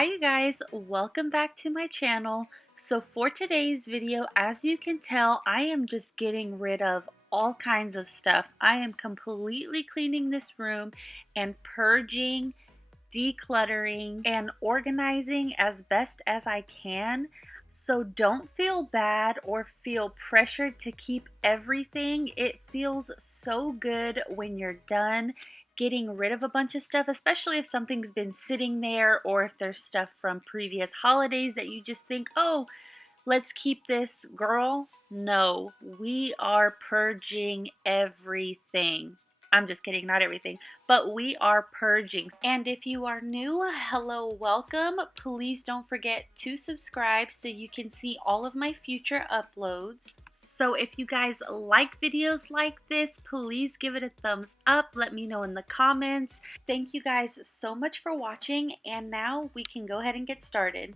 Hi you guys, welcome back to my channel. So for today's video, as you can tell, I am just getting rid of all kinds of stuff. I am completely cleaning this room and purging, decluttering, and organizing as best as I can. So don't feel bad or feel pressured to keep everything. It feels so good when you're done getting rid of a bunch of stuff, especially if something's been sitting there or if there's stuff from previous holidays that you just think, oh, let's keep this. Girl, no, we are purging everything. I'm just kidding, not everything, but we are purging. And if you are new, hello, welcome. Please don't forget to subscribe so you can see all of my future uploads. So if you guys like videos like this, please give it a thumbs up. Let me know in the comments. Thank you guys so much for watching, and now we can go ahead and get started.